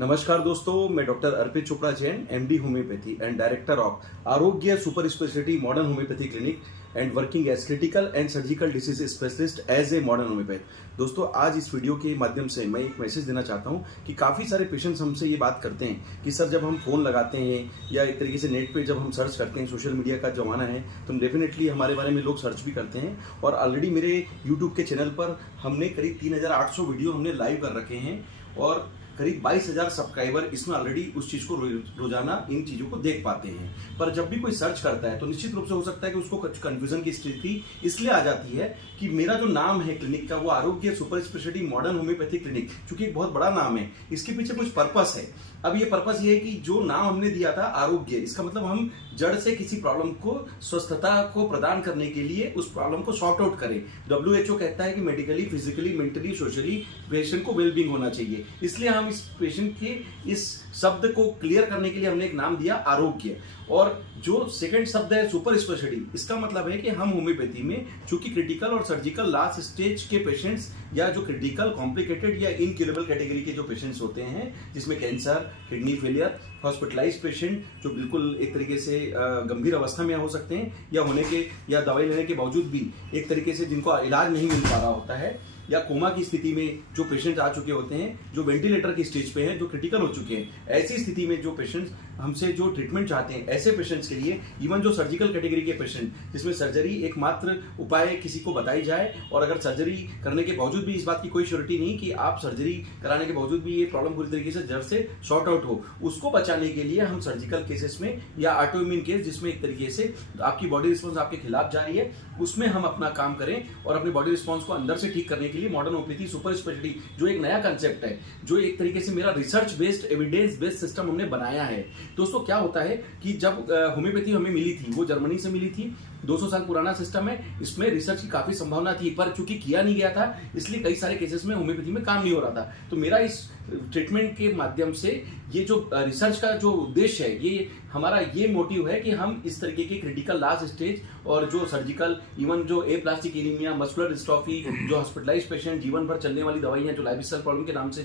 नमस्कार दोस्तों, मैं doctor Arpit Chopra Jain, MD homeopathy and director of Arogya super speciality modern homeopathy clinic and working as critical and surgical disease specialist as a modern homeopath. दोस्तों, आज इस video के माध्यम से मैं एक मैसेज देना चाहता हूं कि काफ़ी सारे पेशेंट्स हमसे ये बात करते हैं कि सर, जब हम फ़ोन लगाते हैं या एक तरीके से नेट पे जब हम सर्च करते हैं, सोशल मीडिया का ज़माना है, तो डेफिनेटली हमारे बारे में लोग सर्च भी करते हैं। और ऑलरेडी मेरे यूट्यूब के चैनल पर हमने करीब 3800 वीडियो हमने लाइव कर रखे हैं और करीब 22,000 सब्सक्राइबर इसमें ऑलरेडी उस चीज़ को रोजाना इन चीज़ों को देख पाते हैं। पर जब भी कोई सर्च करता है तो निश्चित रूप से हो सकता है कि उसको कुछ कंफ्यूजन की स्थिति इसलिए आ जाती है कि मेरा जो नाम है क्लिनिक का, वो आरोग्य super speciality modern homeopathy clinic, चूंकि एक बहुत बड़ा नाम है, इसके पीछे कुछ पर्पस है। अब ये पर्पस ये है कि जो नाम हमने दिया था आरोग्य, इसका मतलब हम जड़ से किसी प्रॉब्लम को स्वस्थता को प्रदान करने के लिए उस प्रॉब्लम को सॉर्ट आउट करें। WHO कहता है कि medically, physically, mentally, socially patient को वेलबींग होना चाहिए। इसलिए हम इस पेशेंट के इस शब्द को क्लियर करने के लिए हमने एक नाम दिया आरोग्य। और जो सेकंड शब्द है सुपर स्पेशलिटी, इसका मतलब है कि हम होम्योपैथी में चूंकि क्रिटिकल और सर्जिकल लास्ट स्टेज के पेशेंट्स या जो क्रिटिकल, कॉम्प्लिकेटेड या इनक्यूरेबल कैटेगरी के जो पेशेंट्स होते हैं, जिसमें cancer, kidney failure, hospitalise patient जो बिल्कुल एक तरीके से गंभीर अवस्था में हो सकते हैं या होने के या दवाई लेने के बावजूद भी एक तरीके से जिनको इलाज नहीं मिल पा रहा होता है, या कोमा की स्थिति में जो पेशेंट आ चुके होते हैं, जो वेंटिलेटर की स्टेज पे हैं, जो क्रिटिकल हो चुके हैं, ऐसी स्थिति में जो पेशेंट्स हमसे जो ट्रीटमेंट चाहते हैं, ऐसे पेशेंट्स के लिए, इवन जो सर्जिकल कैटेगरी के पेशेंट जिसमें सर्जरी एकमात्र उपाय किसी को बताई जाए और अगर सर्जरी करने के बावजूद भी इस बात की कोई श्योरिटी नहीं कि आप सर्जरी कराने के बावजूद भी ये प्रॉब्लम पूरी तरीके से जड़ से सॉर्ट आउट हो, उसको बचाने के लिए हम सर्जिकल केसेस में या ऑटोइम्यून केस जिसमें एक तरीके से आपकी बॉडी रिस्पॉन्स आपके खिलाफ जा रही है, उसमें हम अपना काम करें और अपनी बॉडी रिस्पॉन्स को अंदर से ठीक करने के लिए मॉडर्न होम्योपैथी सुपर स्पेशलिटी, जो एक नया कंसेप्ट है, जो एक तरीके से मेरा research based, evidence based system हमने बनाया है। दोस्तों, क्या होता है कि जब होम्योपैथी हमें मिली थी, वो जर्मनी से मिली थी, 200 साल पुराना सिस्टम है, इसमें रिसर्च की काफी संभावना थी, पर चूंकि किया नहीं गया था, इसलिए कई सारे केसेस में होम्योपैथी में काम नहीं हो रहा था। तो मेरा इस ट्रीटमेंट के माध्यम से ये जो रिसर्च का जो उद्देश्य है, ये हमारा ये मोटिव है कि हम इस तरीके के क्रिटिकल लास्ट स्टेज और जो सर्जिकल, इवन जो एप्लास्टिक एनीमिया, मस्कुलर डिस्ट्रॉफी, जो हॉस्पिटलाइज पेशेंट, जीवन भर चलने वाली दवाइयां जो लाइफस्टाइल प्रॉब्लम के नाम से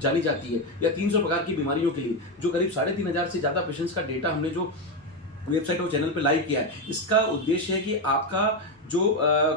जानी जाती है, या 300 प्रकार की बीमारियों के लिए जो करीब 3,500 से ज्यादा पेशेंट्स का डेटा हमने जो वेबसाइट और चैनल पे लाइव किया है, इसका उद्देश्य है कि आपका जो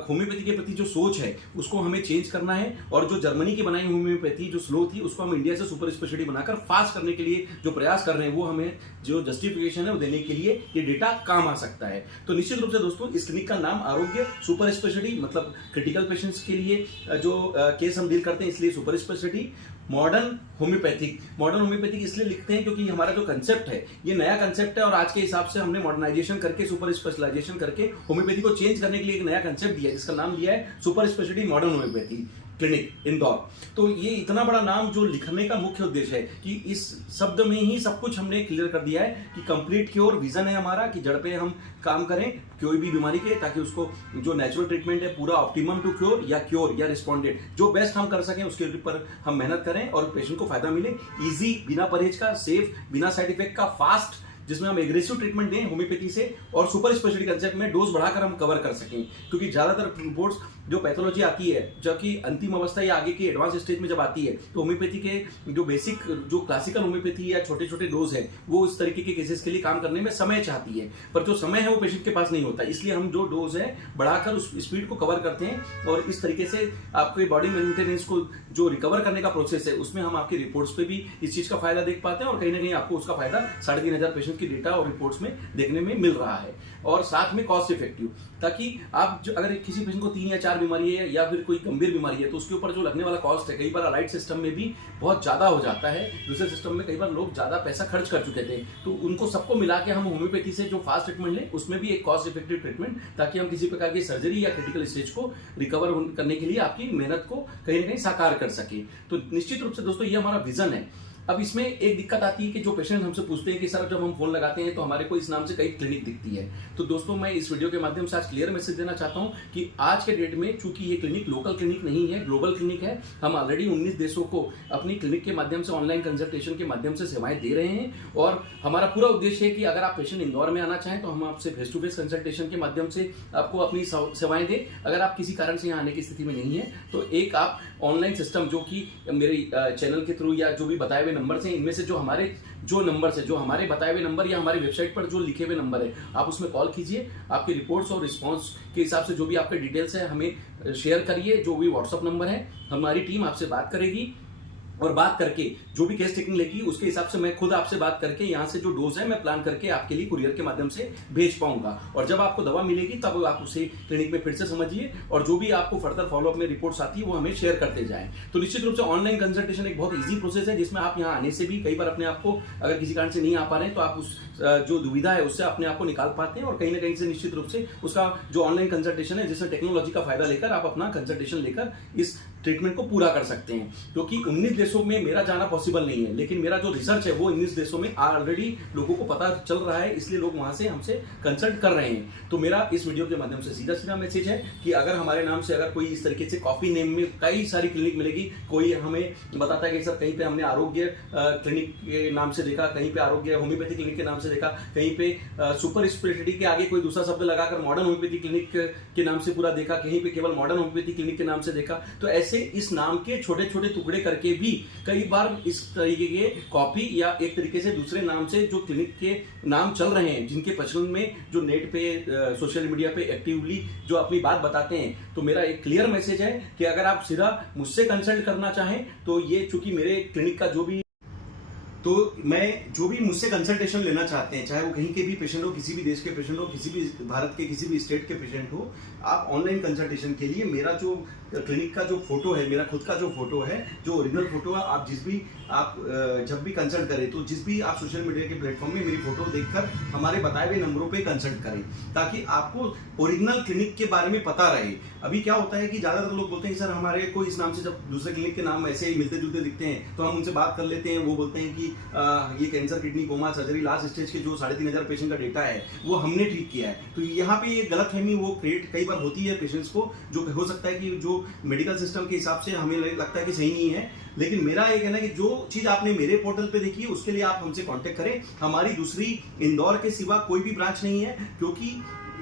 होम्योपैथी के प्रति जो सोच है उसको हमें चेंज करना है, और जो जर्मनी की बनाई होम्योपैथी जो स्लो थी, उसको हम इंडिया से सुपर स्पेशलिटी बनाकर फास्ट करने के लिए जो प्रयास कर रहे हैं, वो हमें जो जस्टिफिकेशन है वो देने के लिए ये डेटा काम आ सकता है। तो निश्चित रूप से दोस्तों, इस क्लिनिक का नाम आरोग्य सुपर स्पेशलिटी, मतलब क्रिटिकल पेशेंट्स के लिए जो केस हम डील करते हैं, इसलिए सुपर स्पेशलिटी मॉडर्न होम्योपैथिक इसलिए लिखते हैं क्योंकि हमारा जो कंसेप्ट है ये नया कंसेप्ट है, और आज के हिसाब से हमने मॉडर्नाइजेशन करके, सुपर स्पेशलाइजेशन करके होम्योपैथी को चेंज करने के लिए एक नया कंसेप्ट दिया है, जिसका नाम दिया है super speciality modern homeopathy clinic Indore. तो ये इतना बड़ा नाम जो लिखने का मुख्य उद्देश्य है कि इस शब्द में ही सब कुछ हमने क्लियर कर दिया है कि कंप्लीट क्योर विजन है हमारा, कि जड़ पे हम काम करें कोई भी बीमारी के, ताकि उसको जो नेचुरल ट्रीटमेंट है पूरा ऑप्टिमम टू क्योर या क्योर या रिस्पॉन्डेड, जो बेस्ट हम कर सकें उसके ऊपर हम मेहनत करें और पेशेंट को फायदा मिले, इजी, बिना परहेज का, सेफ, बिना साइड इफेक्ट का, फास्ट, जिसमें हम एग्रेसिव ट्रीटमेंट दें होम्योपैथी से, और सुपर स्पेशलिटी कंसेप्ट में डोज बढ़ाकर हम कवर कर सकें। क्योंकि ज्यादातर रिपोर्ट्स जो पैथोलॉजी आती है, जबकि अंतिम अवस्था या आगे की एडवांस स्टेज में जब आती है, तो होम्योपैथी के जो बेसिक, जो क्लासिकल होम्योपैथी या छोटे छोटे डोज है, वो इस तरीके के केसेस के लिए काम करने में समय चाहती है, पर जो समय है वो पेशेंट के पास नहीं होता, इसलिए हम जो डोज है बढ़ाकर उस स्पीड को कवर करते हैं, और इस तरीके से आपके बॉडी मेंटेनेंस को जो रिकवर करने का प्रोसेस है, उसमें हम आपकी रिपोर्ट्स पे भी इस चीज का फायदा देख पाते हैं, और कहीं ना कहीं आपको उसका फायदा 3,500 पेशेंट की डेटा और रिपोर्ट्स में देखने में मिल रहा है, और साथ में कॉस्ट इफेक्टिव, ताकि आप जो अगर किसी पेशेंट को 3 या 4 बीमारी है या फिर कोई गंभीर बीमारी है, तो उसके ऊपर जो लगने वाला कॉस्ट है, कई बार अलाइड सिस्टम में भी बहुत ज्यादा हो जाता है, दूसरे सिस्टम में कई बार लोग ज्यादा पैसा खर्च कर चुके थे, तो उनको सबको मिला के हम होम्योपैथी से जो फास्ट ट्रीटमेंट लें, उसमें भी एक कॉस्ट इफेक्टिव ट्रीटमेंट, ताकि हम किसी प्रकार की सर्जरी या क्रिटिकल स्टेज को रिकवर करने के लिए आपकी मेहनत को कहीं ना कहीं साकार कर सके। तो निश्चित रूप से दोस्तों, ये हमारा विजन है। अब इसमें एक दिक्कत आती है कि जो पेशेंट हमसे पूछते हैं कि सर, जब हम फोन लगाते हैं तो हमारे को इस नाम से कई क्लिनिक दिखती है। तो दोस्तों, मैं इस वीडियो के माध्यम से आज क्लियर मैसेज देना चाहता हूं कि आज के डेट में चूंकि ये क्लिनिक लोकल क्लिनिक नहीं है, ग्लोबल क्लिनिक है, हम ऑलरेडी 19 देशों को अपनी क्लिनिक के माध्यम से, ऑनलाइन कंसल्टेशन के माध्यम से सेवाएं दे रहे हैं, और हमारा पूरा उद्देश्य है कि अगर आप पेशेंट इंदौर में आना चाहें तो हम आपसे फेस टू फेस कंसल्टेशन के माध्यम से आपको अपनी सेवाएं दें। अगर आप किसी कारण से यहाँ आने की स्थिति में नहीं है, तो एक आप ऑनलाइन सिस्टम जो कि मेरे चैनल के थ्रू या जो भी बताए हुए नंबर हैं, इनमें से जो हमारे बताए हुए नंबर या हमारी वेबसाइट पर जो लिखे हुए नंबर है, आप उसमें कॉल कीजिए। आपकी रिपोर्ट्स और रिस्पांस के हिसाब से जो भी आपके डिटेल्स है हमें शेयर करिए। जो भी व्हाट्सअप नंबर है, हमारी टीम आपसे बात करेगी और बात करके जो भी केस टेकिंग लेगी उसके हिसाब से मैं खुद आपसे बात करके यहाँ से जो डोज है मैं प्लान करके आपके लिए कुरियर के माध्यम से भेज पाऊंगा। और जब आपको दवा मिलेगी तब आप उसे क्लिनिक में फिर से समझिए और जो भी आपको फर्दर फॉलोअप में रिपोर्ट्स आती है वो हमें शेयर करते जाएं। तो निश्चित रूप से ऑनलाइन कंसल्टेशन एक बहुत ईजी प्रोसेस है, जिसमें आप यहाँ आने से भी कई बार अपने आप को अगर किसी कारण से नहीं आ पा रहे हैं तो आप उस जो दुविधा है उससे अपने आप को निकाल पाते हैं और कहीं ना कहीं से निश्चित रूप से उसका जो ऑनलाइन कंसल्टेशन है जिसमें टेक्नोलॉजी का फायदा लेकर आप अपना कंसल्टेशन लेकर इस ट्रीटमेंट को पूरा कर सकते हैं। क्योंकि 19 देशों में मेरा जाना पॉसिबल नहीं है, लेकिन मेरा जो रिसर्च है वो 19 देशों में ऑलरेडी लोगों को पता चल रहा है, इसलिए लोग वहां से हमसे कंसल्ट कर रहे हैं। तो मेरा इस वीडियो के माध्यम से सीधा सीधा मैसेज है कि अगर हमारे नाम से अगर कोई इस तरीके से कॉफी नेम में कई सारी क्लिनिक मिलेगी, कोई हमें बताता है कि सर कहीं पे हमने आरोग्य क्लिनिक के नाम से देखा, कहीं पे आरोग्य होम्योपैथी क्लिनिक के नाम से देखा, कहीं पे सुपर स्पेशलिटी के आगे कोई दूसरा शब्द लगाकर मॉडर्न होम्योपैथी क्लिनिक के नाम से पूरा देखा, कहीं पे केवल मॉडर्न होम्योपैथी क्लिनिक के नाम से देखा। तो ऐसे इस नाम के छोटे छोटे टुकड़े करके भी कई बार इस तरीके के कॉपी या एक तरीके से दूसरे नाम से जो क्लिनिक के नाम चल रहे हैं, जिनके प्रचलन में जो नेट पे सोशल मीडिया पे एक्टिवली जो अपनी बात बताते हैं, तो मेरा एक क्लियर मैसेज है कि अगर आप सीधा मुझसे कंसल्ट करना चाहें तो ये चूंकि मेरे क्लिनिक का तो मैं जो भी मुझसे कंसल्टेशन लेना चाहते हैं, चाहे वो कहीं के भी पेशेंट हो, किसी भी देश के पेशेंट हो, किसी भी भारत के किसी भी स्टेट के पेशेंट हो, आप ऑनलाइन कंसल्टेशन के लिए मेरा जो क्लिनिक का जो फोटो है, मेरा खुद का जो फोटो है, जो ओरिजिनल फोटो है, आप जब भी कंसल्ट करें तो जिस भी आप सोशल मीडिया के प्लेटफॉर्म में मेरी फोटो देखकर हमारे बताए हुए नंबरों पे कंसल्ट करें, ताकि आपको ओरिजिनल क्लिनिक के बारे में पता रहे। अभी क्या होता है कि ज्यादातर लोग बोलते हैं सर हमारे को इस नाम से, जब दूसरे क्लिनिक के नाम ऐसे ही मिलते जुलते दिखते हैं तो हम उनसे बात कर लेते हैं, वो बोलते हैं कि ये cancer, kidney, coma, surgery, last stage के जो 3500 पेशेंट का डेटा है वो हमने ठीक किया है। तो यहाँ पे ये गलतफहमी वो क्रिएट कई बार होती है पेशेंट्स को, जो हो सकता है कि जो मेडिकल सिस्टम के हिसाब से हमें लगता है कि सही नहीं है। लेकिन मेरा ये कहना है कि जो चीज आपने मेरे पोर्टल पे देखी है उसके लिए आप हमसे कांटेक्ट करें। हमारी दूसरी इंदौर के सिवा कोई भी ब्रांच नहीं है, क्योंकि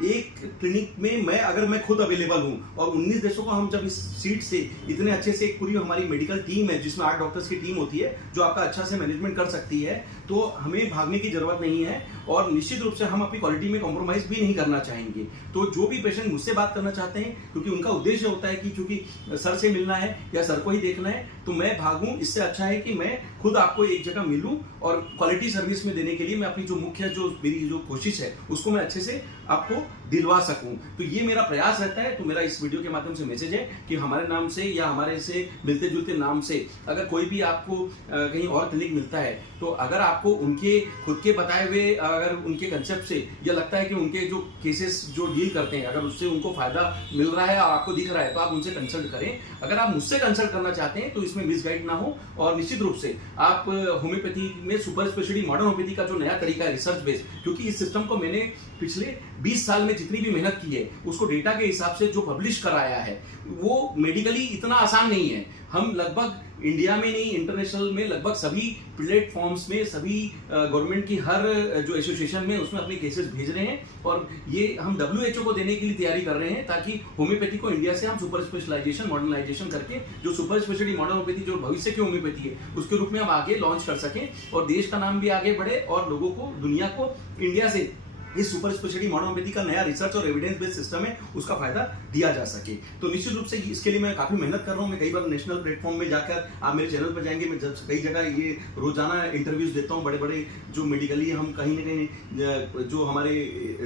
एक क्लिनिक में मैं खुद अवेलेबल हूं और 19 देशों को हम जब इस सीट से इतने अच्छे से एक पूरी हमारी मेडिकल टीम है जिसमें 8 डॉक्टर्स की टीम होती है जो आपका अच्छा से मैनेजमेंट कर सकती है, तो हमें भागने की जरूरत नहीं है और निश्चित रूप से हम अपनी क्वालिटी में कॉम्प्रोमाइज भी नहीं करना चाहेंगे। तो जो भी पेशेंट मुझसे बात करना चाहते हैं, क्योंकि उनका उद्देश्य होता है कि चूंकि सर से मिलना है या सर को ही देखना है, तो मैं भागूं, इससे अच्छा है कि मैं खुद आपको एक जगह मिलूं और क्वालिटी सर्विस में देने के लिए मैं अपनी जो मुख्य जो मेरी जो कोशिश है उसको मैं अच्छे से आपको दिलवा सकूं। तो ये मेरा प्रयास रहता है। तो मेरा इस वीडियो के माध्यम से मैसेज है कि हमारे नाम से या हमारे से मिलते जुलते नाम से अगर कोई भी आपको कहीं और क्लिनिक मिलता है, तो अगर आपको उनके खुद के बताए हुए अगर उनके कंसेप्ट से या लगता है कि उनके जो केसेस जो डील करते हैं अगर उससे उनको फायदा मिल रहा है और आपको दिख रहा है, तो आप उनसे कंसल्ट करें। अगर आप मुझसे कंसल्ट करना चाहते हैं तो इसमें मिसगाइड ना हो और निश्चित रूप से आप होम्योपैथी में सुपर स्पेशलिटी मॉडर्न होम्योपैथी का जो नया तरीका है रिसर्च बेस्ड, क्योंकि इस सिस्टम को मैंने पिछले 20 साल में जितनी भी मेहनत की है उसको डेटा के हिसाब से जो पब्लिश कराया है वो मेडिकली इतना आसान नहीं है। हम लगभग इंडिया में नहीं, इंटरनेशनल में लगभग सभी प्लेटफॉर्म्स में, सभी गवर्नमेंट की हर जो एसोसिएशन में उसमें अपने केसेस भेज रहे हैं और ये हम WHO को देने के लिए तैयारी कर रहे हैं, ताकि होम्योपैथी को इंडिया से हम सुपर स्पेशलाइजेशन, मॉडर्नाइजेशन करके जो सुपर स्पेशलिटी मॉडर्न होम्योपैथी जो भविष्य की होम्योपैथी है उसके रूप में हम आगे लॉन्च कर सकें और देश का नाम भी आगे बढ़े और लोगों को, दुनिया को इंडिया से इस सुपर स्पेशलिटी मॉडर्न होम्योपैथी का नया रिसर्च और एविडेंस बेस्ड सिस्टम है उसका फायदा दिया जा सके। तो निश्चित रूप से इसके लिए मैं काफी मेहनत कर रहा हूं। मैं कई बार नेशनल प्लेटफॉर्म में जाकर, आप मेरे चैनल पर जाएंगे, मैं कई जगह ये रोजाना इंटरव्यूज देता हूं, बड़े बड़े जो मेडिकली हम कहीं ना कहीं जो हमारे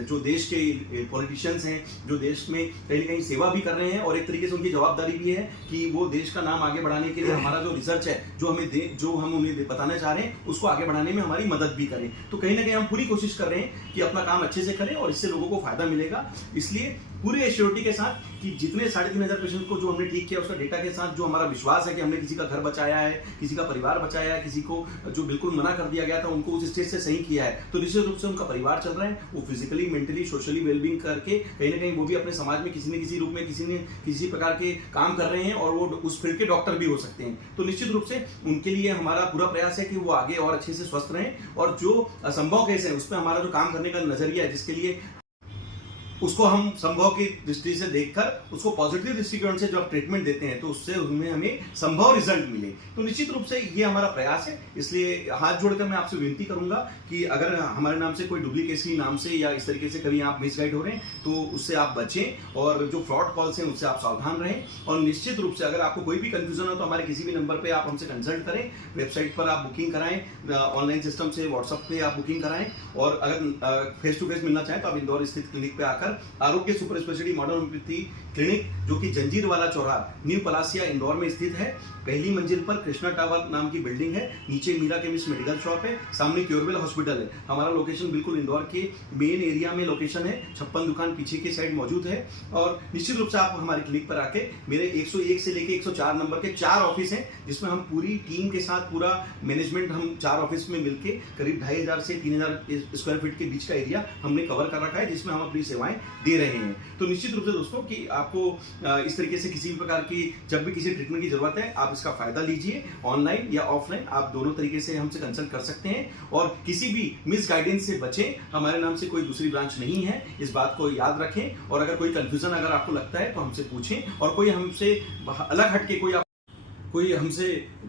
जो देश के पॉलिटिशियंस हैं, जो देश में कहीं ना कहीं सेवा भी कर रहे हैं और एक तरीके से उनकी जवाबदारी भी है कि वो देश का नाम आगे बढ़ाने के लिए हमारा जो रिसर्च है जो हम उन्हें बताना चाह रहे हैं उसको आगे बढ़ाने में हमारी मदद भी करें। तो कहीं ना कहीं हम पूरी कोशिश कर रहे हैं कि अपना काम अच्छे से करें और इससे लोगों को फायदा मिलेगा। इसलिए पूरे एश्योरिटी के साथ कि जितने 3500 पेशेंट को जो हमने ठीक किया उसका डेटा के साथ जो हमारा विश्वास है कि हमने किसी का घर बचाया है, किसी का परिवार बचाया है, किसी को जो बिल्कुल मना कर दिया गया था उनको उस स्टेज से सही किया है, तो निश्चित रूप से उनका परिवार चल रहा है, वो फिजिकली, मेंटली, सोशली वेलबींग करके कहीं ना कहीं वो भी अपने समाज में किसी न किसी रूप में किसी प्रकार के काम कर रहे हैं और वो उस फील्ड के डॉक्टर भी हो सकते हैं। तो निश्चित रूप से उनके लिए हमारा पूरा प्रयास है कि वो आगे और अच्छे से स्वस्थ रहें और जो असंभव केस है उस पर हमारा जो काम करने का नजरिया है, जिसके लिए उसको हम संभव की दृष्टि से देखकर उसको पॉजिटिव दृष्टिकोण से जो आप ट्रीटमेंट देते हैं तो उससे उनमें हमें संभव रिजल्ट मिले। तो निश्चित रूप से ये हमारा प्रयास है। इसलिए हाथ जोड़कर मैं आपसे विनती करूंगा कि अगर हमारे नाम से कोई डुप्लीकेसी नाम से या इस तरीके से कभी आप मिसगाइड हो रहे हैं तो उससे आप बचें और जो फ्रॉड कॉल्स हैं उससे आप सावधान रहें। और निश्चित रूप से अगर आपको कोई भी कंफ्यूजन हो तो हमारे किसी भी नंबर पर आप हमसे कंसल्ट करें, वेबसाइट पर आप बुकिंग कराएं, ऑनलाइन सिस्टम से व्हाट्सएप पे आप बुकिंग कराएं, और अगर फेस टू फेस मिलना चाहें तो आप इंदौर स्थित क्लिनिक पे आकर आरोग्य super speciality modern homeopathy clinic जो कि जंजीर वाला चौराहा न्यू पलासिया इंदौर में स्थित है, पहली मंजिल पर कृष्णा टावर नाम की बिल्डिंग है, नीचे मीरा केमिस्ट मेडिकल शॉप है, सामने क्योरवेल हॉस्पिटल है। हमारा लोकेशन बिल्कुल इंदौर के मेन एरिया में लोकेशन है, 56 दुकान पीछे के साइड मौजूद है। और निश्चित रूप से आप हमारे क्लिनिक पर आके मेरे 101 से लेके 104 नंबर के 4 ऑफिस हैं, जिसमें हम पूरी टीम के साथ पूरा मैनेजमेंट हम 4 ऑफिस में मिलके करीब 2500 से 3000 स्क्वायर फीट के बीच का एरिया हमने कवर कर रखा है, जिसमें हम अपनी सेवाएं दे रहे हैं। तो निश्चित रूप से दोस्तों कि आपको इस तरीके से किसी भी प्रकार की जब भी किसी ट्रीटमेंट की जरूरत है आप इसका फायदा लीजिए। ऑनलाइन या ऑफलाइन आप दोनों तरीके से हमसे कंसल्ट कर सकते हैं और किसी भी मिस गाइडेंस से बचें। हमारे नाम से कोई दूसरी ब्रांच नहीं है, इस बात को याद रखें। और अगर कोई कंफ्यूजन अगर आपको लगता है तो हमसे पूछें। और कोई हमसे अलग हटके कोई हमसे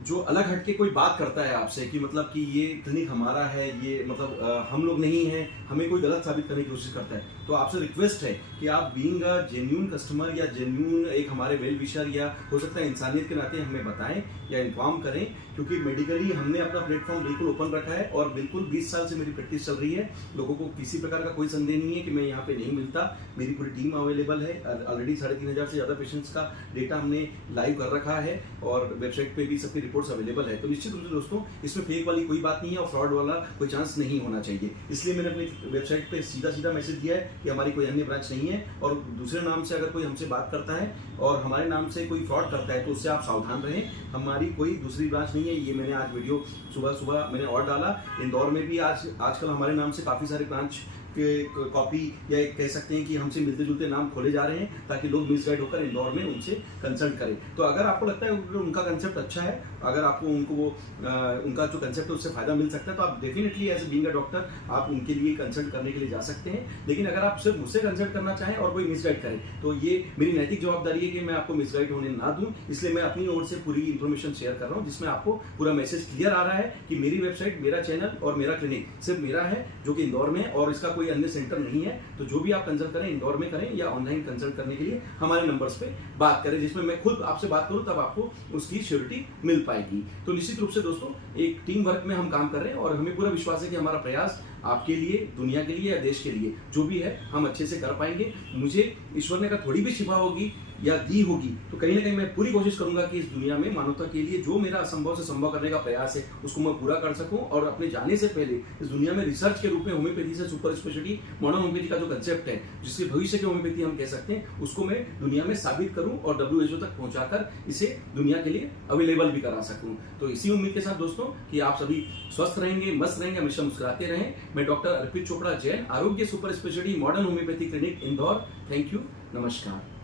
जो अलग हटके कोई बात करता है आपसे कि मतलब कि ये क्लिनिक हमारा है, ये मतलब हम लोग नहीं है, हमें कोई गलत साबित करने की कोशिश करता है, तो आपसे रिक्वेस्ट है कि आप बीइंग अ जेन्युइन कस्टमर या जेन्युइन एक हमारे वेल विशर या हो सकता है इंसानियत के नाते हमें बताएं या इन्फॉर्म करें, क्योंकि मेडिकली हमने अपना प्लेटफॉर्म बिल्कुल ओपन रखा है और बिल्कुल 20 साल से मेरी प्रैक्टिस चल रही है। लोगों को किसी प्रकार का कोई संदेह नहीं है कि मैं यहाँ पे नहीं मिलता। मेरी पूरी टीम अवेलेबल है, ऑलरेडी 3500 से ज़्यादा पेशेंट्स का डेटा हमने लाइव कर रखा है और वेबसाइट पे भी सबकी रिपोर्ट्स अवेलेबल है। तो निश्चित रूप से दोस्तों इसमें फेक वाली कोई बात नहीं है और फ्रॉड वाला कोई चांस नहीं होना चाहिए। इसलिए मैंने अपनी वेबसाइट पे सीधा मैसेज दिया है कि हमारी कोई अन्य ब्रांच नहीं है, और दूसरे नाम से अगर कोई हमसे बात करता है और हमारे नाम से कोई फ्रॉड करता है तो उससे आप सावधान रहें। हमारी कोई दूसरी ब्रांच नहीं है। ये मैंने आज वीडियो सुबह मैंने और डाला। इंदौर में भी आजकल हमारे नाम से काफ़ी सारे ब्रांच के कॉपी या एक कह सकते हैं कि हमसे मिलते जुलते नाम खोले जा रहे हैं ताकि लोग मिसगाइड होकर इंदौर में उनसे कंसल्ट करें। तो अगर आपको लगता है उनका कंसेप्ट अच्छा है, अगर आपको उनका जो कंसेप्ट है उससे फायदा मिल सकता है, तो आप definitely as a being a doctor आप उनके लिए कंसल्ट करने के लिए जा सकते हैं। लेकिन अगर आप सिर्फ मुझसे कंसल्ट करना चाहें और कोई मिसगाइड करे तो ये मेरी नैतिक जवाबदारी है कि मैं आपको मिसगाइड होने ना दूं। इसलिए मैं अपनी ओर से पूरी इन्फॉर्मेशन शेयर कर रहा हूं, जिसमें आपको पूरा मैसेज क्लियर आ रहा है कि मेरी वेबसाइट, मेरा चैनल और मेरा क्लिनिक सिर्फ मेरा है जो कि इंदौर में, और इसका कोई अन्य सेंटर नहीं है। तो जो भी आप कंसल्ट करें इंदौर में करें या ऑनलाइन कंसल्ट करने के लिए हमारे नंबर्स पे बात करें, जिसमें मैं खुद आपसे बात करूं तब आपको उसकी श्योरिटी मिल पाएगी। तो निश्चित रूप से दोस्तों एक टीम वर्क में हम काम कर रहे हैं और हमें पूरा विश्वास है कि हमारा प्रयास आपके लिए, दुनिया के लिए या देश के लिए जो भी है हम अच्छे से कर पाएंगे। मुझे ईश्वर ने अगर थोड़ी भी शिफा होगी या दी होगी तो कहीं ना कहीं मैं पूरी कोशिश करूंगा कि इस दुनिया में मानवता के लिए जो मेरा असंभव से संभव करने का प्रयास है उसको मैं पूरा कर सकूं, और अपने जाने से पहले इस दुनिया में रिसर्च के रूप में होम्योपैथी से सुपर स्पेशलिटी मॉडर्न होम्योपैथी का जो कंसेप्ट है, जिसके भविष्य की होम्योपैथी हम कह सकते हैं, उसको मैं दुनिया में साबित करूं और WHO तक पहुंचाकर इसे दुनिया के लिए अवेलेबल भी करा सकूं। तो इसी उम्मीद के साथ दोस्तों कि आप सभी स्वस्थ रहेंगे, मस्त रहेंगे, हमेशा मुस्कुराते रहें। मैं डॉक्टर अर्पित चोपड़ा जैन, आरोग्य super speciality modern homeopathy clinic Indore. Thank you, नमस्कार।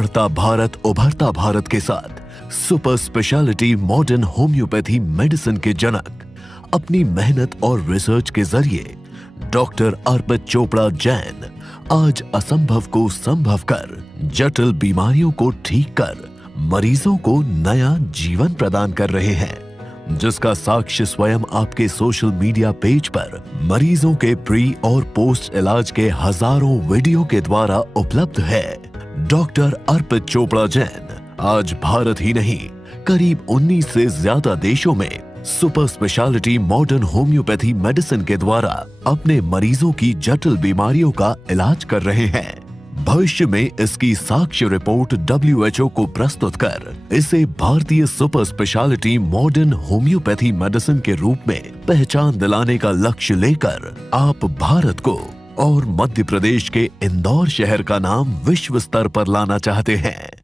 बढ़ता भारत उभरता भारत के साथ super speciality modern homeopathy medicine के जनक अपनी मेहनत और रिसर्च के जरिए डॉक्टर अर्पित चोपड़ा जैन आज असंभव को संभव कर जटिल बीमारियों को ठीक कर मरीजों को नया जीवन प्रदान कर रहे हैं, जिसका साक्ष्य स्वयं आपके सोशल मीडिया पेज पर मरीजों के प्री और पोस्ट इलाज के हजारों वीडियो के द्वारा उपलब्ध है। डॉक्टर अर्पित चोपड़ा जैन आज भारत ही नहीं करीब 19 से ज्यादा देशों में super speciality modern homeopathy medicine के द्वारा अपने मरीजों की जटिल बीमारियों का इलाज कर रहे हैं। भविष्य में इसकी साक्ष्य रिपोर्ट WHO को प्रस्तुत कर इसे भारतीय super speciality modern homeopathy medicine के रूप में पहचान दिलाने का लक्ष्य लेकर आप भारत को और मध्य प्रदेश के इंदौर शहर का नाम विश्व स्तर पर लाना चाहते हैं।